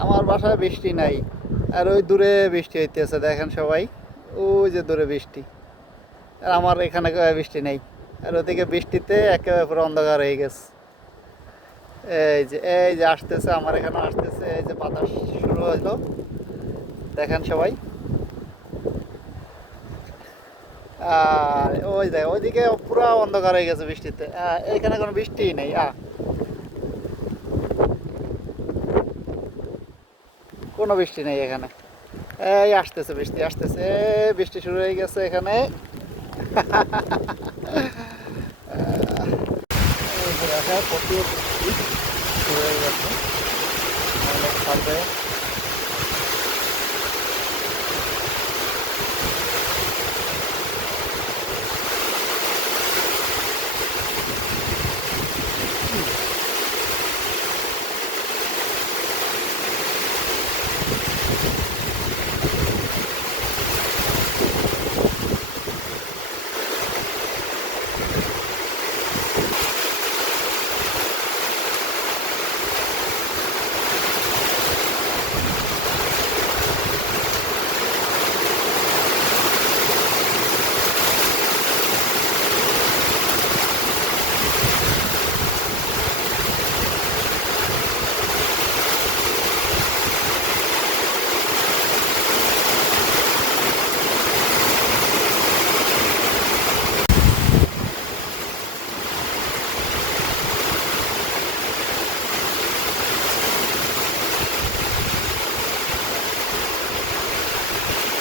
আমার বাসায় বৃষ্টি নাই, আর ওই দূরে বৃষ্টি হইতেছে দেখেন সবাই, ওই যে দূরে বৃষ্টি। আর আমার এখানে বৃষ্টি নেই, আর ওদিকে বৃষ্টিতে একেবারে পুরো অন্ধকার হয়ে গেছে। এই যে আসতেছে, আমার এখানে আসতেছে, এই যে বাতাস শুরু হলো, দেখেন সবাই। আর ওই দেখ ওইদিকে পুরো অন্ধকার হয়ে গেছে বৃষ্টিতে, এখানে কোনো বৃষ্টিই নেই। কোনো বৃষ্টি নেই এখানে। এই আসতেছে বৃষ্টি, আসতেছে, বৃষ্টি শুরু হয়ে গেছে এখানে। এই যে দেখো, প্রচুর বৃষ্টি শুরু হয়ে গেছে, অনেক থাকবে।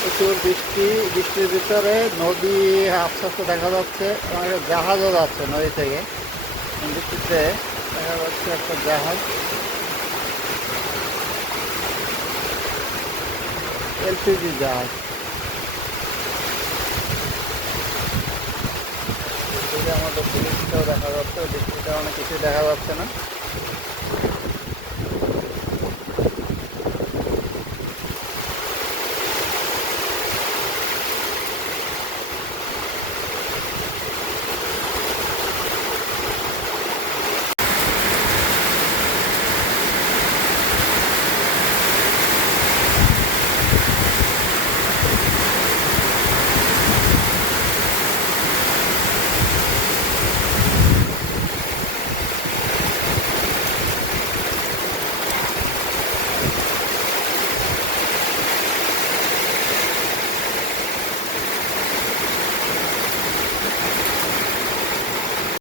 প্রচুর বৃষ্টি, বৃষ্টির ভিতরে নদী আস্তে আস্তে দেখা যাচ্ছে, অনেক জাহাজও যাচ্ছে নদী থেকে। বৃষ্টিতে দেখা যাচ্ছে একটা জাহাজ, এলপিজি জাহাজ। এদিকে আমাদের বৃষ্টিটাও দেখা যাচ্ছে, বৃষ্টিটা অনেক কিছুই দেখা যাচ্ছে না।